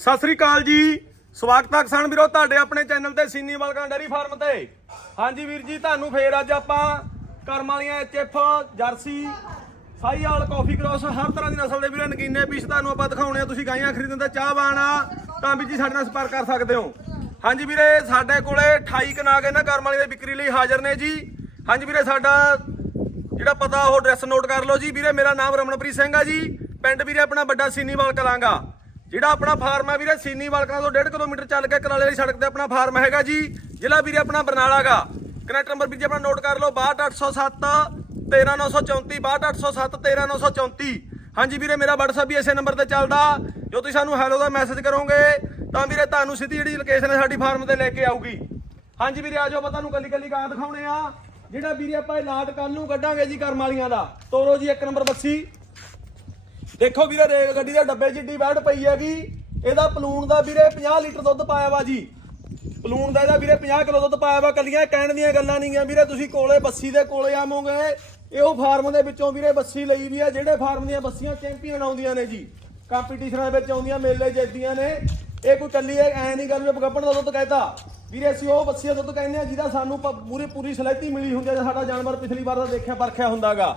ਸਤਿ ਸ੍ਰੀ ਅਕਾਲ ਜੀ। ਸਵਾਗਤ ਹੈ ਕਿਸਾਨ ਵੀਰੋ, ਤੁਹਾਡੇ ਆਪਣੇ ਚੈਨਲ ਤੇ ਸੀਨੀ ਵਾਲਕਾਂ ਡੈਰੀ ਫਾਰਮ ਤੇ। ਹਾਂਜੀ ਵੀਰ ਜੀ, ਤੁਹਾਨੂੰ ਫੇਰ ਅੱਜ ਆਪਾਂ ਕਰਮ ਵਾਲੀਆਂ ਐਚਐਫ ਜਰਸੀ ਸਾਈਵਾਲ ਕਾਫੀ ਕ੍ਰੋਸ, ਹਰ ਤਰ੍ਹਾਂ ਦੀ ਨਸਲ ਦੇ ਵੀਰੇ ਨਕੀਨੇ ਪੀਸ ਤੁਹਾਨੂੰ ਆਪਾਂ ਦਿਖਾਉਣੇ ਆ। ਤੁਸੀਂ ਗਾਈਆਂ ਖਰੀਦਣ ਦਾ ਚਾਹਵਾਨ ਆ, ਤਾਂ ਵੀਰ ਜੀ ਸਾਡੇ ਨਾਲ ਸੰਪਰਕ ਕਰ ਸਕਦੇ ਹੋ। ਹਾਂਜੀ ਵੀਰੇ, ਸਾਡੇ ਕੋਲੇ 28 ਕਨਾਗ ਇਹਨਾਂ ਕਰਮ ਵਾਲੀ ਦੇ ਵਿਕਰੀ ਲਈ ਹਾਜ਼ਰ ਨੇ ਜੀ। ਹਾਂਜੀ ਵੀਰੇ, ਸਾਡਾ ਜਿਹੜਾ ਪਤਾ, ਉਹ ਐਡਰੈਸ ਨੋਟ ਕਰ ਲਓ ਜੀ। ਵੀਰੇ, ਮੇਰਾ ਨਾਮ ਰਮਨਪ੍ਰੀਤ ਸਿੰਘ ਆ ਜੀ। ਪਿੰਡ ਵੀਰੇ, ਆਪਣਾ ਵੱਡਾ ਸੀਨੀਵਾਲ ਕਲਾਂਗਾ ਜਿਹੜਾ ਆਪਣਾ ਫਾਰਮ ਹੈ ਵੀਰੇ ਸੀਨੀਵਾਲ ਕਲਾਂ ਤੋਂ 1.5 ਕਿਲੋਮੀਟਰ ਚੱਲ ਕੇ ਕਰਾਲੇ ਵਾਲੀ ਸੜਕ ਤੇ ਆਪਣਾ ਫਾਰਮ ਹੈਗਾ ਜੀ। ਜ਼ਿਲ੍ਹਾ ਵੀਰੇ ਆਪਣਾ ਬਰਨਾਲਾ ਗਾ ਕਨੈਕਟ ਨੰਬਰ ਵੀਰ ਜੀ ਆਪਣਾ ਨੋਟ ਕਰ ਲਓ 62807 13934 62807 13934 ਹਾਂਜੀ ਵੀਰੇ, ਮੇਰਾ WhatsApp ਵੀ ਇਸੇ ਨੰਬਰ ਤੇ ਚੱਲਦਾ। ਜੋ ਤੁਸੀਂ ਸਾਨੂੰ ਹੈਲੋ ਦਾ ਮੈਸੇਜ ਕਰੋਗੇ, ਤਾਂ ਵੀਰੇ ਤੁਹਾਨੂੰ ਸਿੱਧੀ ਜਿਹੜੀ ਲੋਕੇਸ਼ਨ ਹੈ ਸਾਡੀ ਫਾਰਮ ਤੇ ਲੈ ਕੇ ਆਊਗੀ। ਹਾਂਜੀ ਵੀਰੇ ਆਜੋ ਆਪਾਂ ਤੁਹਾਨੂੰ ਕੱਲੀ ਕੱਲੀ ਗਾਂ ਦਿਖਾਉਣੇ ਆ। ਜਿਹੜਾ ਵੀਰੇ ਆਪਾਂ ਇਹ ਲਾਟ ਕੱਲ ਨੂੰ ਕੱਢਾਂਗੇ ਜੀ ਕਰਮ ਵਾਲੀਆਂ ਦਾ। ਤੋਰੋ ਜੀ ਇੱਕ ਨੰਬਰ ਬੱਸੀ। ਦੇਖੋ ਵੀਰੇ, ਰੇਲ ਗੱਡੀ ਦੇ ਡੱਬੇ ਜਿੱਡੀ ਬੈਠ ਪਈ ਹੈਗੀ, ਇਹਦਾ ਪਲੂਣ ਦਾ ਵੀਰੇ 50 ਲੀਟਰ ਦੁੱਧ ਪਾਇਆ ਵਾ ਜੀ। ਪਲੂਣ ਦਾ ਇਹਦਾ ਵੀਰੇ 50 ਕਿਲੋ ਦੁੱਧ ਪਾਇਆ ਵਾ, ਕੱਲੀਆਂ ਕਹਿਣ ਦੀਆਂ ਗੱਲਾਂ ਨਹੀਂ ਗੀਆਂ ਵੀਰੇ, ਤੁਸੀਂ ਕੋਲੇ ਬੱਸੀ ਦੇ ਕੋਲੇ ਆਵੋਗੇ, ਇਹੋ ਫਾਰਮ ਦੇ ਵਿੱਚੋਂ ਵੀਰੇ ਬੱਸੀ ਲਈ ਵੀ ਆ ਜਿਹੜੇ ਫਾਰਮ ਦੀਆਂ ਬੱਸੀਆਂ ਚੈਂਪੀਅਨ ਆਉਂਦੀਆਂ ਨੇ ਜੀ। ਕੰਪੀਟੀਸ਼ਨਾਂ ਵਿੱਚ ਆਉਂਦੀਆਂ, ਮੇਲੇ ਜਿੱਤਦੀਆਂ ਨੇ। ਇਹ ਕੋਈ ਕੱਲੀ ਐ ਨਹੀਂ ਗੱਲ ਵੀ ਗੱਪਣ ਦਾ ਦੁੱਧ ਕਹਿਤਾ। ਵੀਰੇ, ਅਸੀਂ ਉਹ ਬੱਸੀਆਂ ਦੁੱਧ ਕਹਿੰਦੇ ਆ ਜਿਹਦਾ ਸਾਨੂੰ ਪੂਰੀ ਪੂਰੀ ਸਲੈਤੀ ਮਿਲੀ ਹੁੰਦੀ ਹੈ ਸਾਡਾ ਜਾਨਵਰ ਪਿਛਲੀ ਵਾਰ ਦਾ ਦੇਖਿਆ, ਪਰਖਿਆ ਹੁੰਦਾਗਾ।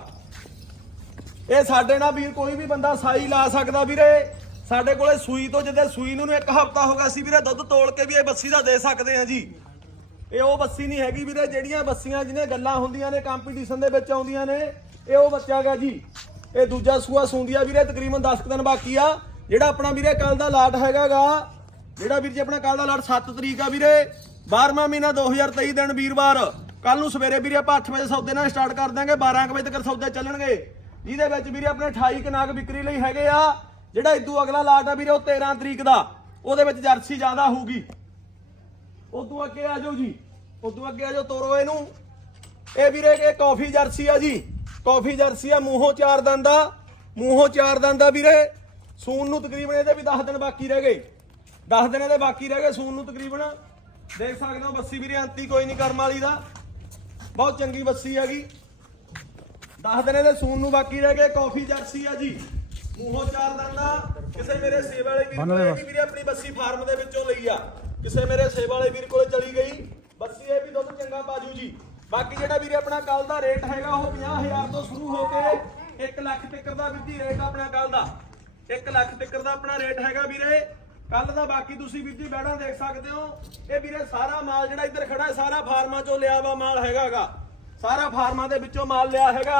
ਇਹ ਸਾਡੇ ਨਾਲ ਵੀਰ ਕੋਈ ਵੀ ਬੰਦਾ ਸਾਈ ਲਾ ਸਕਦਾ ਵੀਰੇ। ਸਾਡੇ ਕੋਲੇ ਸੂਈ ਤੋਂ ਜਦੋਂ ਸੂਈ ਨੂੰ ਇੱਕ ਹਫਤਾ ਹੋ ਗਿਆ ਸੀ ਵੀਰੇ, ਦੁੱਧ ਤੋਲ ਕੇ ਵੀ ਇਹ ਬੱਸੀ ਦਾ ਦੇ ਸਕਦੇ ਆ ਜੀ। ਇਹ ਉਹ ਬੱਸੀ ਨਹੀਂ ਹੈਗੀ ਵੀਰੇ, ਜਿਹੜੀਆਂ ਬੱਸੀਆਂ ਜਿਹਨੇ ਗੱਲਾਂ ਹੁੰਦੀਆਂ ਨੇ ਕੰਪੀਟੀਸ਼ਨ ਦੇ ਵਿੱਚ ਆਉਂਦੀਆਂ ਨੇ, ਇਹ ਉਹ ਬੱਚਾ ਗਾ ਜੀ। ਇਹ ਦੂਜਾ ਸੂਆ ਸੂੰਦੀ ਆ ਵੀਰੇ, ਤਕਰੀਬਨ 10 ਕੁ ਦਿਨ ਬਾਕੀ ਆ। ਜਿਹੜਾ ਆਪਣਾ ਵੀਰੇ ਕੱਲ ਦਾ ਲਾਟ ਹੈਗਾਗਾ, ਜਿਹੜਾ ਵੀਰ ਜੀ ਆਪਣਾ ਕੱਲ ਦਾ ਲਾਟ 7 ਤਰੀਕ ਆ ਵੀਰੇ 12ਵਾਂ ਮਹੀਨਾ 2023 ਦਿਨ ਵੀਰਵਾਰ। ਕੱਲ ਨੂੰ ਸਵੇਰੇ ਵੀਰੇ ਆਪਾਂ 8 ਵਜੇ ਸੌਦੇ ਨਾਲ ਸਟਾਰਟ ਕਰ ਦਾਂਗੇ 12 ਕੁ ਵਜੇ ਤੱਕ ਸੌਦੇ ਚੱਲਣਗੇ। ਜਿਹਦੇ ਵਿੱਚ ਵੀਰੇ ਆਪਣੇ 28 ਕਨਾਗ ਵਿਕਰੀ ਲਈ ਹੈਗੇ ਆ, ਜਿਹੜਾ ਇਦੋਂ ਅਗਲਾ ਲਾਟ ਆ ਵੀਰੇ ਉਹ 13 ਤਰੀਕ ਦਾ। ਉਹਦੇ ਵਿੱਚ ਜਰਸੀ ਜ਼ਿਆਦਾ ਹੋਊਗੀ। ਉਦੋਂ ਅੱਗੇ ਆ ਜਾਓ ਜੀ। ਉਦੋਂ ਅੱਗੇ ਆ ਜਾਓ ਤੋਰੋ ਇਹਨੂੰ। ਇਹ ਵੀਰੇ ਇਹ ਕਾਫੀ ਜਰਸੀ ਆ ਜੀ। ਕਾਫੀ ਜਰਸੀ ਆ, ਮੂੰਹੋਂ ਚਾਰ ਦੰਦ ਦਾ। ਮੂੰਹੋਂ ਚਾਰ ਦੰਦ ਦਾ ਵੀਰੇ। ਸੂਨ ਨੂੰ ਤਕਰੀਬਨ ਇਹਦੇ ਵੀ 10 ਦਿਨ ਬਾਕੀ ਰਹਿ ਗਏ। 10 ਦਿਨ ਇਹਦੇ ਬਾਕੀ ਰਹਿ ਗਏ ਸੂਨ ਨੂੰ ਤਕਰੀਬਨ। ਦੇਖ ਸਕਦੇ ਹੋ ਬੱਸੀ ਵੀਰੇ, ਅੰਤੀ ਕੋਈ ਨਹੀਂ ਕਰਮ ਵਾਲੀ ਦਾ। ਬਹੁਤ ਚੰਗੀ ਬੱਸੀ ਹੈਗੀ। 10 ਦਿਨ ਇਹਦੇ ਸੂਨ ਨੂੰ ਬਾਕੀ ਰਹਿ ਗਏ ਕਾਫੀ ਜਰਸੀ ਆ ਜੀ। ਮੂੰਹੋਂ ਚਾਰ ਦੰਦਾ ਕਿਸੇ ਮੇਰੇ ਸੇਵ ਵਾਲੇ ਵੀਰ ਕੋਲੇ ਵੀਰੇ ਆਪਣੀ ਬੱਸੀ ਫਾਰਮ ਦੇ ਵਿੱਚੋਂ ਲਈ ਆ। ਕਿਸੇ ਮੇਰੇ ਸੇਵ ਵਾਲੇ ਵੀਰ ਕੋਲੇ ਚਲੀ ਗਈ। ਬੱਸੀ ਇਹ ਵੀ ਦੁੱਧ ਚੰਗਾ ਬਾਜੂ ਜੀ। ਬਾਕੀ ਜਿਹੜਾ ਵੀਰੇ ਆਪਣਾ ਕੱਲ ਦਾ ਰੇਟ ਹੈਗਾ ਉਹ 50000 ਤੋਂ ਸ਼ੁਰੂ ਹੋ ਕੇ 1 ਲੱਖ ਤੱਕ ਦਾ ਵੀਰ ਰੇਟ ਆਪਣਾ ਕੱਲ ਦਾ। 1 ਲੱਖ ਤੱਕ ਦਾ ਆਪਣਾ ਰੇਟ ਹੈਗਾ ਵੀਰੇ। ਕੱਲ ਦਾ ਬਾਕੀ ਤੁਸੀਂ ਵੀਰ ਜੀ ਬੈੜਾਂ ਦੇਖ ਸਕਦੇ ਹੋ। ਇਹ ਵੀਰੇ ਸਾਰਾ ਮਾਲ ਜਿਹੜਾ ਇੱਧਰ ਖੜਾ ਹੈ ਸਾਰਾ ਫਾਰਮਾਂ ਚੋਂ ਲਿਆ ਵਾ ਮਾਲ ਹੈਗਾਗਾ ਸਾਰਾ ਫਾਰਮਾਂ ਦੇ ਵਿੱਚੋਂ ਮਾਲ ਲਿਆ ਹੈਗਾ।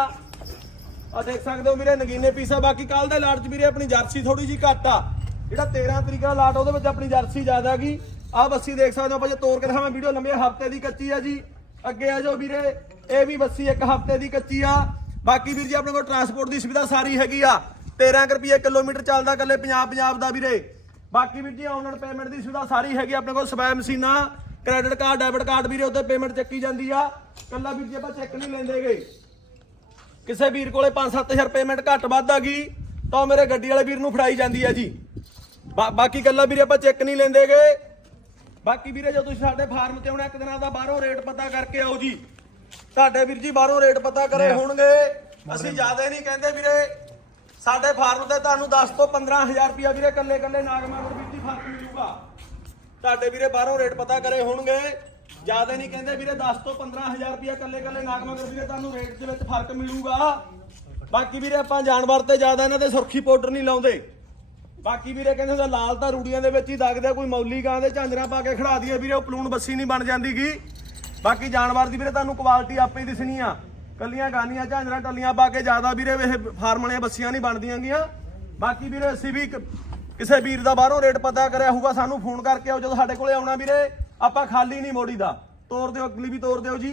ਆ ਦੇਖ ਸਕਦੇ ਹੋ ਵੀਰੇ, ਨਗੀਨੇ ਪੀਸਾ ਬਾਕੀ ਕੱਲ ਦੇ ਲਾਟ 'ਚ ਵੀਰੇ ਆਪਣੀ ਜਰਸੀ ਥੋੜੀ ਜੀ ਘੱਟ ਆ। ਜਿਹੜਾ 13 ਤਰੀਕ ਦਾ ਲਾਟ, ਉਹਦੇ ਵਿੱਚ ਆਪਣੀ ਜਰਸੀ ਜ਼ਿਆਦਾ ਗਈ ਆ ਬੱਸੀ ਦੇਖ ਸਕਦੇ ਹੋ ਆਪਾਂ ਜੇ ਤੋੜ ਕੇ ਦਿਖਾਵਾਂ, ਵੀਡੀਓ ਲੰਬੇ ਹਫ਼ਤੇ ਦੀ ਕੱਚੀ ਆ ਜੀ। ਅੱਗੇ ਆ ਜਾਓ ਵੀਰੇ, ਇਹ ਵੀ ਬੱਸੀ ਇੱਕ ਹਫ਼ਤੇ ਦੀ ਕੱਚੀ ਆ। ਬਾਕੀ ਵੀਰ ਜੀ, ਆਪਣੇ ਕੋਲ ਟਰਾਂਸਪੋਰਟ ਦੀ ਸੁਵਿਧਾ ਸਾਰੀ ਹੈਗੀ ਆ। 13 ਕੁ ਰੁਪਏ ਕਿਲੋਮੀਟਰ ਚੱਲਦਾ ਕੱਲੇ ਪੰਜਾਬ ਪੰਜਾਬ ਦਾ ਵੀਰੇ। ਬਾਕੀ ਵੀਰ ਜੀ ਆਨਲਾਈਨ ਪੇਮੈਂਟ ਦੀ ਸੁਵਿਧਾ ਸਾਰੀ ਹੈਗੀ ਆਪਣੇ ਕੋਲ ਸਵੈ ਮਸ਼ੀਨਾਂ। ਕ੍ਰੈਡਿਟ ਕਾਰਡ ਡੈਬਿਟ ਕਾਰਡ ਵੀਰੇ ਉੱਤੇ ਪੇਮੈਂਟ ਚੱਕੀ ਜਾਂਦੀ ਆ। ਕੱਲਾ ਵੀਰ ਜੀ ਆਪਾਂ ਚੈੱਕ ਨਹੀਂ ਲੈਂਦੇਗੇ ਕਿਸੇ ਵੀਰ ਕੋਲੇ 5-7000 ਪੇਮੈਂਟ ਘੱਟ ਵੱਧ ਆ ਗਈ ਤਾਂ ਮੇਰੇ ਗੱਡੀ ਵਾਲੇ ਵੀਰ ਨੂੰ ਫੜਾਈ ਜਾਂਦੀ ਆ ਜੀ। ਬਾਕੀ ਗੱਲਾਂ ਵੀਰੇ ਆਪਾਂ ਚੈੱਕ ਨਹੀਂ ਲੈਂਦੇਗੇ ਬਾਕੀ ਵੀਰੇ ਜਦੋਂ ਤੁਸੀਂ ਸਾਡੇ ਫਾਰਮ ਤੇ ਆਉਣਾ ਇੱਕ ਦਿਨਾਂ ਦਾ ਬਾਹਰੋਂ ਰੇਟ ਪਤਾ ਕਰਕੇ ਆਓ ਜੀ। ਤੁਹਾਡੇ ਵੀਰ ਜੀ ਬਾਹਰੋਂ ਰੇਟ ਪਤਾ ਕਰੇ ਹੋਣਗੇ। ਅਸੀਂ ਜ਼ਿਆਦਾ ਨਹੀਂ ਕਹਿੰਦੇ ਵੀਰੇ। ਸਾਡੇ ਫਾਰਮ ਤੇ ਤੁਹਾਨੂੰ 10 ਤੋਂ 15000 ਰੁਪਇਆ ਵੀਰੇ ਕੱਲੇ ਕੱਲੇ ਨਾਗਮਾਗਰ ਵੀਰ ਜੀ ਫ਼ਰਕ ਮਿਲੂਗਾ। ਤੁਹਾਡੇ ਵੀਰੇ ਬਾਹਰੋਂ ਰੇਟ ਪਤਾ ਕਰੇ ਹੋਣਗੇ। ਜ਼ਿਆਦਾ ਨਹੀਂ ਕਹਿੰਦੇ ਵੀਰੇ 10 ਤੋਂ 15000 ਰੁਪਇਆ ਕੱਲੇ ਕੱਲੇ ਨਾਗਮਗਰ ਵੀਰੇ ਤੁਹਾਨੂੰ ਰੇਟ ਦੇ ਵਿੱਚ ਫ਼ਰਕ ਮਿਲੂਗਾ। ਬਾਕੀ ਵੀਰੇ ਆਪਾਂ ਜਾਨਵਰ ਤੇ ਜ਼ਿਆਦਾ ਇਹਨਾਂ ਤੇ ਸੁਰਖੀ ਪਾਊਡਰ ਨਹੀਂ ਲਾਉਂਦੇ। ਬਾਕੀ ਵੀਰੇ ਕਹਿੰਦੇ ਹੁੰਦਾ ਲਾਲ ਤਾਂ ਰੂੜੀਆਂ ਦੇ ਵਿੱਚ ਹੀ ਦਗਦਾ ਕੋਈ ਮੌਲੀ ਗਾਂ ਦੇ ਝਾਂਜਰਾਂ ਪਾ ਕੇ ਖੜਾ ਦਈਏ ਵੀਰੇ, ਉਹ ਪਲੂਣ ਬੱਸੀ ਨਹੀਂ ਬਣ ਜਾਂਦੀਗੀ ਬਾਕੀ ਜਾਨਵਰ ਦੀ ਵੀਰੇ ਤੁਹਾਨੂੰ ਕੁਆਲਿਟੀ ਆਪੇ ਹੀ ਦਿਸਣੀ ਆ। ਕੱਲੀਆਂ ਗਾਨੀਆਂ, ਝਾਂਜਰਾਂ, ਟੱਲੀਆਂ ਪਾ ਕੇ ਜ਼ਿਆਦਾ ਵੀਰੇ ਇਹ ਫਾਰਮ ਵਾਲੀਆਂ ਬੱਸੀਆਂ ਨਹੀਂ ਬਣਦੀਆਂ ਗੀਆਂ। ਬਾਕੀ ਵੀਰੇ ਅਸੀਂ ਵੀ ਕਿਸੇ ਵੀਰ ਦਾ ਬਾਹਰੋਂ ਰੇਟ ਪਤਾ ਕਰਿਆ ਹੋਊਗਾ, ਸਾਨੂੰ ਫੋਨ ਕਰਕੇ ਆਓ, ਜਦੋਂ ਸਾਡੇ ਕੋਲੇ ਆਉਣਾ ਵੀਰੇ, ਆਪਾਂ ਖਾਲੀ ਨਹੀਂ ਮੋੜੀਦਾ ਤੋਰ ਦਿਓ, ਅਗਲੀ ਵੀ ਤੋਰ ਦਿਓ ਜੀ।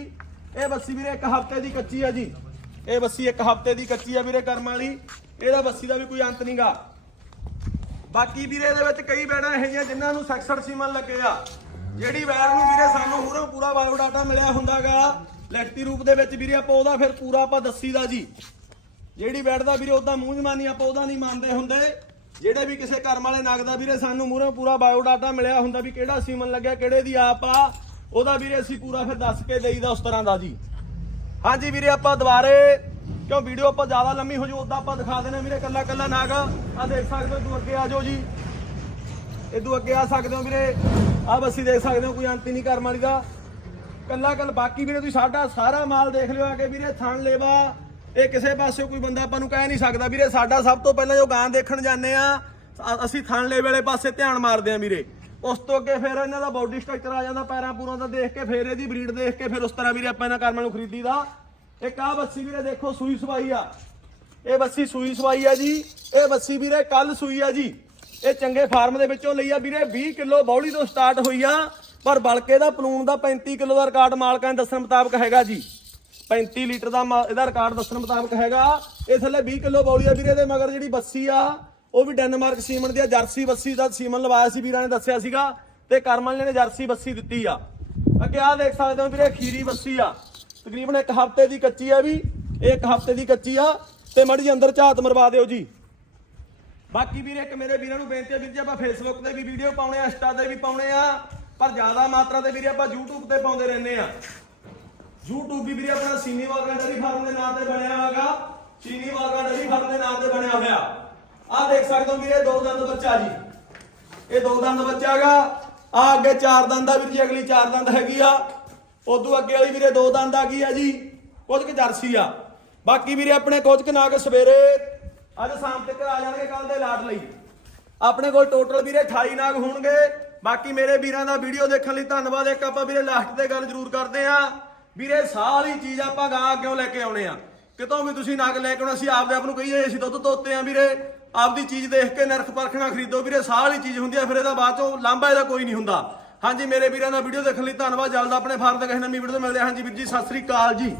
ਇਹ ਬੱਸੀ ਵੀਰੇ ਇੱਕ ਹਫ਼ਤੇ ਦੀ ਕੱਚੀ ਆ ਜੀ। ਇਹ ਬੱਸੀ ਇੱਕ ਹਫ਼ਤੇ ਦੀ ਕੱਚੀ ਆ ਵੀਰੇ ਕਰਮ ਵਾਲੀ। ਇਹਦਾ ਬੱਸੀ ਦਾ ਵੀ ਕੋਈ ਅੰਤ ਨਹੀਂਗਾ ਬਾਕੀ ਵੀਰੇ ਇਹਦੇ ਵਿੱਚ ਕਈ ਬੈੜਾਂ ਇਹੋ ਜਿਹੀਆਂ ਜਿਨ੍ਹਾਂ ਨੂੰ ਸੈਕਸਡ ਸੀਮਨ ਲੱਗੇ ਆ। ਜਿਹੜੀ ਵੈਰ ਨੂੰ ਵੀਰੇ ਸਾਨੂੰ ਮੂਹਰੋਂ ਪੂਰਾ ਬਾਇਓਡਾਟਾ ਮਿਲਿਆ ਹੁੰਦਾਗਾ। ਲਿਖਤੀ ਰੂਪ ਦੇ ਵਿੱਚ ਵੀਰੇ ਆਪਾਂ ਉਹਦਾ ਫਿਰ ਪੂਰਾ ਆਪਾਂ ਦੱਸੀਦਾ ਜੀ। ਜਿਹੜੀ ਬੈਠਦਾ ਵੀਰੇ ਉਹਦਾ ਮੂੰਹ ਜ਼ਮਾਨੀ ਆਪਾਂ ਉਹਦਾ ਨਹੀਂ ਮੰਨਦੇ ਹੁੰਦੇ। ਜਿਹੜੇ ਵੀ ਕਿਸੇ ਕਰਮ ਵਾਲੇ ਨਗ ਦਾ ਵੀਰੇ, ਸਾਨੂੰ ਮੂਹਰੋਂ ਪੂਰਾ ਬਾਇਓਡਾਟਾ ਮਿਲਿਆ ਹੁੰਦਾ ਵੀ ਕਿਹੜਾ ਸੀਮਨ ਲੱਗਿਆ, ਕਿਹੜੇ ਦੀ ਆਪ ਆ, ਉਹਦਾ ਵੀਰੇ ਅਸੀਂ ਪੂਰਾ ਫਿਰ ਦੱਸ ਕੇ ਦੇਈਦਾ ਉਸ ਤਰ੍ਹਾਂ ਦਾ ਜੀ। ਹਾਂਜੀ ਵੀਰੇ, ਆਪਾਂ ਦੁਬਾਰੇ, ਕਿਉਂ ਵੀਡੀਓ ਆਪਾਂ ਜ਼ਿਆਦਾ ਲੰਮੀ ਹੋ ਜੂ ਉਦਾਂ ਆਪਾਂ ਦਿਖਾ ਦੇਣਾ ਵੀਰੇ ਕੱਲਾ ਕੱਲਾ ਨਾਗ। ਆ ਦੇਖ ਸਕਦੇ ਹੋ, ਤੂੰ ਅੱਗੇ ਆ ਜਾਓ ਜੀ। ਇਦੋਂ ਅੱਗੇ ਆ ਸਕਦੇ ਹੋ ਵੀਰੇ। ਆ ਬੱਸੀ ਦੇਖ ਸਕਦੇ ਹੋ, ਕੋਈ ਅੰਤ ਨਹੀਂ ਕਰਮ ਵਾਲੀ ਦਾ। ਕੱਲਾ ਕੱਲ ਬਾਕੀ ਵੀਰੇ ਤੁਸੀਂ ਸਾਡਾ ਸਾਰਾ ਮਾਲ ਦੇਖ ਲਿਓ ਆ ਕੇ ਵੀਰੇ, ਥਣ ਲੇਵਾ। ਇਹ ਕਿਸੇ ਪਾਸੇ ਕੋਈ ਬੰਦਾ ਆਪਾਂ ਨੂੰ ਕਹਿ ਨਹੀਂ ਸਕਦਾ। ਵੀਰੇ, ਸਾਡਾ ਸਭ ਤੋਂ ਪਹਿਲਾਂ ਜੋ ਗਾਂ ਦੇਖਣ ਜਾਂਦੇ ਆ ਅਸੀਂ ਥਣ ਲੇਵੇ ਵਾਲੇ ਪਾਸੇ ਧਿਆਨ ਮਾਰਦੇ ਆ ਵੀਰੇ। ਉਸ ਤੋਂ ਅੱਗੇ ਫਿਰ ਇਹਨਾਂ ਦਾ ਬਾਡੀ ਸਟਰਕਚਰ ਆ ਜਾਂਦਾ, ਪੈਰਾਂ ਪੂਰਾਂ ਦਾ ਦੇਖ ਕੇ, ਫਿਰ ਇਹਦੀ ਬਰੀਡ ਦੇਖ ਕੇ, ਫਿਰ ਉਸ ਤਰ੍ਹਾਂ ਵੀਰੇ ਆਪਾਂ ਇਹਨਾਂ ਕਰਮਾਂ ਨੂੰ ਖਰੀਦੀਦਾ ਇੱਕ ਆ ਬੱਸੀ ਵੀਰੇ ਦੇਖੋ, ਸੂਈ ਸਵਾਈ ਆ। ਇਹ ਬੱਸੀ ਸੂਈ ਸਵਾਈ ਆ ਜੀ। ਇਹ ਬੱਸੀ ਵੀਰੇ ਕੱਲ ਸੂਈ ਆ ਜੀ। ਇਹ ਚੰਗੇ ਫਾਰਮ ਦੇ ਵਿੱਚੋਂ ਲਈ ਆ ਵੀਰੇ। 20 ਕਿਲੋ ਬੌਲੀ ਤੋਂ ਸਟਾਰਟ ਹੋਈ ਆ। ਪਰ ਬਲਕੇ ਦਾ ਪਲੂਨ ਦਾ 35 ਕਿਲੋ ਦਾ ਰਿਕਾਰਡ ਮਾਲਕਾਂ ਦੇ ਦੱਸਣ ਮੁਤਾਬਕ ਹੈਗਾ ਜੀ। 35 ਲੀਟਰ ਦਾ ਮਾ- ਇਹਦਾ ਰਿਕਾਰਡ ਦੱਸਣ ਮੁਤਾਬਕ ਹੈਗਾ। ਇਹ ਥੱਲੇ 20 ਕਿਲੋ ਬੌਲੀ ਆ ਵੀਰੇ ਦੇ, ਮਗਰ ਜਿਹੜੀ ਬੱਸੀ ਆ, ਉਹ ਵੀ ਡੈਨਮਾਰਕ ਸੀਮਨ ਦੀ ਆ। ਜਰਸੀ ਬੱਸੀ ਦਾ ਸੀਮਨ ਲਵਾਇਆ ਸੀ ਵੀਰਾਂ ਨੇ, ਦੱਸਿਆ ਸੀਗਾ। ਤੇ ਕਰਮਲ ਨੇ ਜਰਸੀ ਬੱਸੀ ਦਿੱਤੀ ਆ। ਅੱਗੇ ਆ ਦੇਖ ਸਕਦੇ ਹੋ ਵੀਰੇ, ਖੀਰੀ ਬੱਸੀ ਆ। ਤਕਰੀਬਨ ਇੱਕ ਹਫ਼ਤੇ ਦੀ ਕੱਚੀ ਆ ਵੀ। ਇਹ ਇੱਕ ਹਫ਼ਤੇ ਦੀ ਕੱਚੀ ਆ। ਤੇ ਮੜੀ ਜੀ ਅੰਦਰ ਝਾਤ ਮਰਵਾ ਦਿਓ ਜੀ। ਬਾਕੀ ਵੀਰੇ, ਇੱਕ ਮੇਰੇ ਵੀਰਾਂ ਨੂੰ ਬੇਨਤੀ ਹੈ ਵੀਰ ਜੀ, ਆਪਾਂ ਫੇਸਬੁੱਕ ਤੇ ਵੀ ਵੀਡੀਓ ਪਾਉਣੇ ਆ ਇੰਸਟਾ ਤੇ ਵੀ ਪਾਉਣੇ ਆ। ਪਰ ਜ਼ਿਆਦਾ ਮਾਤਰਾ ਤੇ ਵੀਰੇ ਆਪਾਂ YouTube ਤੇ ਪਾਉਂਦੇ ਰਹਿੰਦੇ ਆ। YouTube ਵੀ ਵੀਰੇ ਆਪਣਾ ਸੀਨੀ ਡਰੀ ਫਾਰਮ ਦੇ ਨਾਂ ਤੇ ਬਣਿਆ ਹੋਗਾ ਸੀਨੀ ਡਰੀ ਫਾਰਮ ਦੇ ਨਾਂ ਤੇ ਬਣਿਆ ਹੋਇਆ ਆਹ ਦੇਖ ਸਕਦੇ ਹੋ ਵੀਰੇ, ਦੋ ਦੰਦ ਬੱਚਾ ਜੀ। ਇਹ ਦੋ ਦੰਦ ਬੱਚਾ ਆ ਅੱਗੇ ਚਾਰ ਦੰਦ ਆ ਵੀਰ ਜੀ ਅਗਲੀ ਚਾਰ ਦੰਦ ਹੈਗੀ ਆ। ਉਦੋਂ ਅੱਗੇ ਵਾਲੀ ਵੀਰੇ ਦੋ ਦੰਦ ਆ ਗਈ ਆ ਜੀ। ਕੁਝ ਕੁ ਜਰਸੀ ਆ। ਬਾਕੀ ਵੀਰੇ ਆਪਣੇ ਕੁਝ ਕੁ ਨਾਗ ਸਵੇਰੇ ਅੱਜ ਸ਼ਾਮ ਤੱਕ ਆ ਜਾਣਗੇ ਕੱਲ ਦੇ ਲਾਟ ਲਈ। ਆਪਣੇ ਕੋਲ ਟੋਟਲ ਵੀਰੇ 28 ਨਾਗ ਹੋਣਗੇ। ਬਾਕੀ ਮੇਰੇ ਵੀਰਾਂ ਦਾ ਵੀਡੀਓ ਦੇਖਣ ਲਈ ਧੰਨਵਾਦ। ਇੱਕ ਆਪਾਂ ਵੀਰੇ ਲਾਸਟ ਤੇ ਗੱਲ ਜ਼ਰੂਰ ਕਰਦੇ ਆ ਵੀਰੇ, ਸਾਰੀ ਚੀਜ਼ ਆਪਾਂ ਗਾਂ ਕਿਉਂ ਲੈ ਕੇ ਆਉਣੇ ਆ? ਕਿਤੋਂ ਵੀ ਤੁਸੀਂ ਨਗ ਲੈ ਕੇ ਆਉਣਾ ਸੀ ਆਪਦੇ ਆਪ ਨੂੰ ਕਹੀਏ, ਅਸੀਂ ਦੁੱਧ ਤੋਤੇ ਆ ਵੀਰੇ। ਆਪਦੀ ਚੀਜ਼ ਦੇਖ ਕੇ ਨਰਖ ਪਰਖਣਾ ਖਰੀਦੋ ਵੀਰੇ, ਸਾਰੀ ਚੀਜ਼ ਹੁੰਦੀ ਆ, ਫਿਰ ਇਹਦਾ ਬਾਅਦ ਚੋਂ ਲਾਂਭਾ ਇਹਦਾ ਕੋਈ ਨਹੀਂ ਹੁੰਦਾ। ਹਾਂਜੀ, ਮੇਰੇ ਵੀਰਾਂ ਦਾ ਵੀਡੀਓ ਦੇਖਣ ਲਈ ਧੰਨਵਾਦ, ਜਲਦ ਆਪਣੇ ਫਾਰਮ ਤੇ ਕਿਸੇ ਨਵੀਂ ਵੀਡੀਓ ਤੇ ਮਿਲਦੇ ਹਾਂ। ਹਾਂਜੀ, ਵੀਰ ਜੀ, ਸਤਿ ਸ੍ਰੀ ਅਕਾਲ ਜੀ।